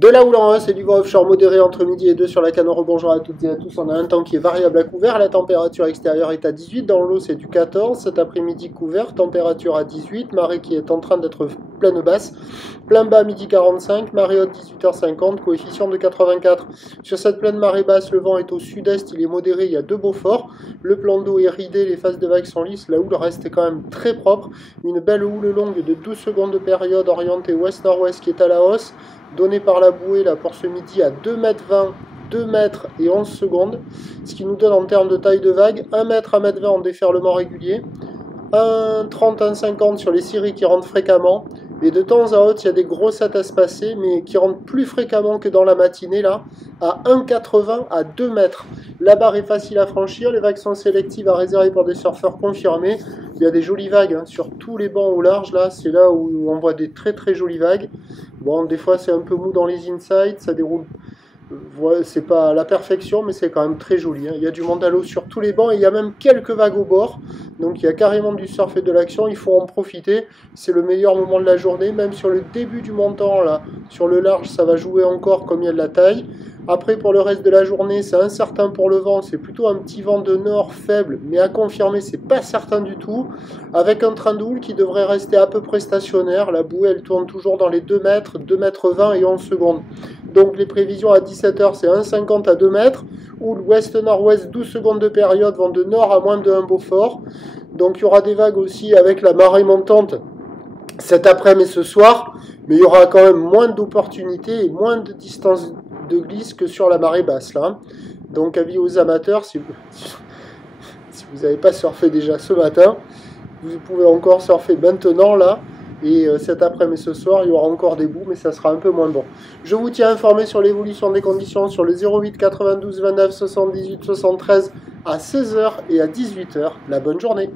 De la houle en hausse et du vent offshore modéré entre midi et 2 sur la Canore. Bonjour à toutes et à tous. On a un temps qui est variable à couvert. La température extérieure est à 18. Dans l'eau, c'est du 14. Cet après-midi, couvert. Température à 18. Marée qui est en train d'être pleine basse. Plein bas, midi 45. Marée haute, 18h50. Coefficient de 84. Sur cette pleine marée basse, le vent est au sud-est. Il est modéré. Il y a 2 beaux forts. Le plan d'eau est ridé. Les phases de vagues sont lisses. La houle reste quand même très propre. Une belle houle longue de 12 secondes de période orientée ouest-nord-ouest qui est à la hausse. Donné par la bouée là, pour ce midi à 2,20 m, 2 mètres et 11 secondes, ce qui nous donne en termes de taille de vague 1 mètre à 1,20 m en déferlement régulier, 1,30 m, 1,50 m sur les scieries qui rentrent fréquemment, et de temps à autre il y a des grossettes espacées, mais qui rentrent plus fréquemment que dans la matinée là, à 1,80 m à 2 mètres. La barre est facile à franchir, les vagues sont sélectives à réserver pour des surfeurs confirmés. Il y a des jolies vagues hein, sur tous les bancs au large, là, c'est là où on voit des très très jolies vagues. Bon, des fois c'est un peu mou dans les insides, ça déroule, c'est pas à la perfection, mais c'est quand même très joli. Hein. Il y a du monde à l'eau sur tous les bancs et il y a même quelques vagues au bord. Donc il y a carrément du surf et de l'action, il faut en profiter. C'est le meilleur moment de la journée, même sur le début du montant, là, sur le large, ça va jouer encore comme il y a de la taille. Après, pour le reste de la journée, c'est incertain pour le vent, c'est plutôt un petit vent de nord faible, mais à confirmer, c'est pas certain du tout, avec un train de houle qui devrait rester à peu près stationnaire. La bouée, elle tourne toujours dans les 2 mètres, 2,20 m et 11 secondes. Donc les prévisions à 17h, c'est 1,50 à 2 mètres, houle ouest-nord-ouest, 12 secondes de période, vent de nord à moins de 1 Beaufort. Donc il y aura des vagues aussi avec la marée montante cet après-midi et ce soir, mais il y aura quand même moins d'opportunités et moins de distance de glisse que sur la marée basse là. Donc avis aux amateurs, si vous n'avez pas surfé déjà ce matin, vous pouvez encore surfer maintenant là. Et cet après-midi ce soir, il y aura encore des bouts, mais ça sera un peu moins bon. Je vous tiens informé sur l'évolution des conditions sur le 08 92 29 78 73 à 16h et à 18h. La bonne journée.